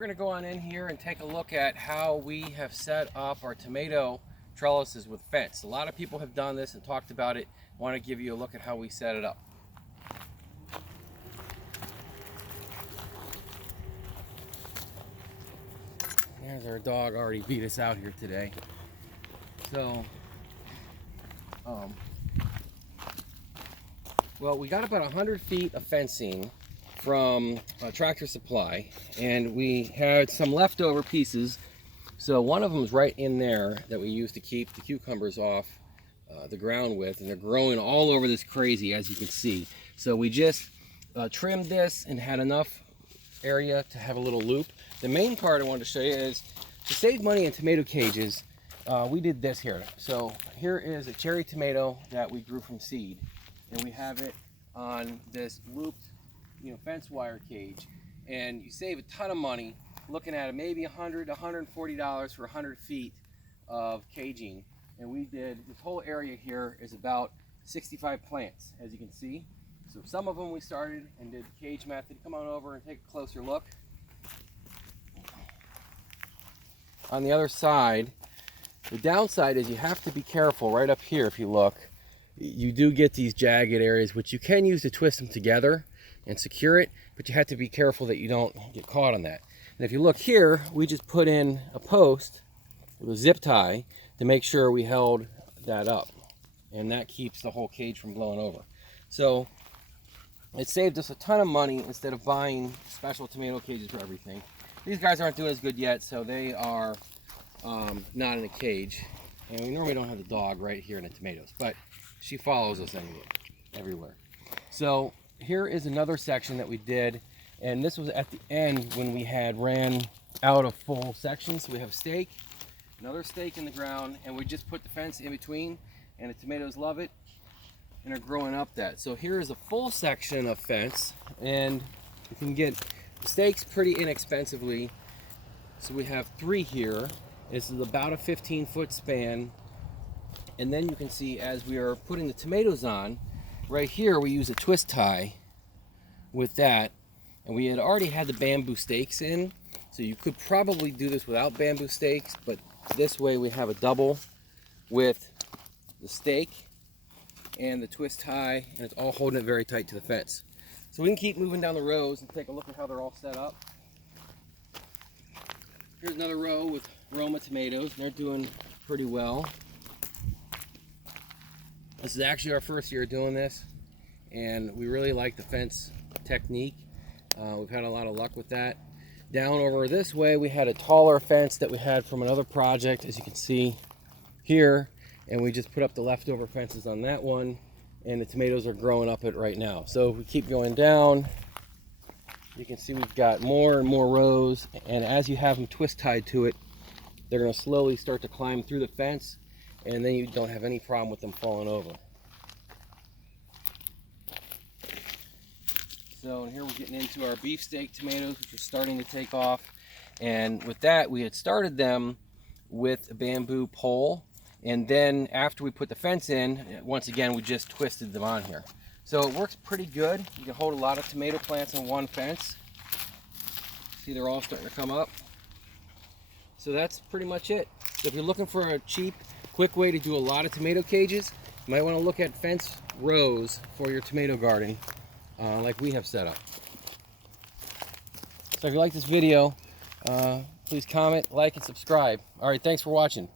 We're going to go on in here and take a look at how we have set up our tomato trellises with fence. A lot of people have done this and talked about it. I want to give you a look at how we set it up. There's our dog, already beat us out here today. So, well, we got about 100 feet of fencing from Tractor Supply, and we had some leftover pieces. So one of them is right in there that we use to keep the cucumbers off the ground with, and they're growing all over this crazy, as you can see. So we just trimmed this and had enough area to have a little loop. The main part I wanted to show you is to save money in tomato cages. We did this here. So here is a cherry tomato that we grew from seed, and we have it on this looped fence wire cage, and you save a ton of money looking at it, maybe $100 to $140 for 100 feet of caging. And we did, this whole area here is about 65 plants, as you can see. So some of them we started and did the cage method. Come on over and take a closer look. On the other side, the downside is you have to be careful right up here. If you look, you do get these jagged areas, which you can use to twist them together and secure it, but you have to be careful that you don't get caught on that. And if you look here, we just put in a post with a zip tie to make sure we held that up, and that keeps the whole cage from blowing over. So it saved us a ton of money instead of buying special tomato cages for everything. These guys aren't doing as good yet, so they are not in a cage, and we normally don't have the dog right here in the tomatoes, but she follows us anyway, everywhere. So here is another section that we did, and this was at the end when we had ran out of full sections. So we have a stake, another stake in the ground, and we just put the fence in between, and the tomatoes love it and are growing up that. So here is a full section of fence, and you can get stakes pretty inexpensively. So we have 3 here. This is about a 15-foot span, and then you can see as we are putting the tomatoes on, right here we use a twist tie with that, and we had already had the bamboo stakes in, so you could probably do this without bamboo stakes, but this way we have a double with the stake and the twist tie, and it's all holding it very tight to the fence. So we can keep moving down the rows and take a look at how they're all set up. Here's another row with Roma tomatoes. They're doing pretty well. This is actually our first year doing this, and we really like the fence technique. We've had a lot of luck with that. Down over this way, we had a taller fence that we had from another project, as you can see here, and we just put up the leftover fences on that one, and the tomatoes are growing up it right now. So if we keep going down, you can see we've got more and more rows, and as you have them twist tied to it, they're going to slowly start to climb through the fence, and then you don't have any problem with them falling over. So here we're getting into our beefsteak tomatoes, which are starting to take off. And with that, we had started them with a bamboo pole, and then after we put the fence in, once again we just twisted them on here. So it works pretty good. You can hold a lot of tomato plants on one fence. See, they're all starting to come up. So that's pretty much it. So if you're looking for a cheap, quick way to do a lot of tomato cages, you might want to look at fence rows for your tomato garden, like we have set up. So if you like this video, please comment, like, and subscribe. All right, thanks for watching.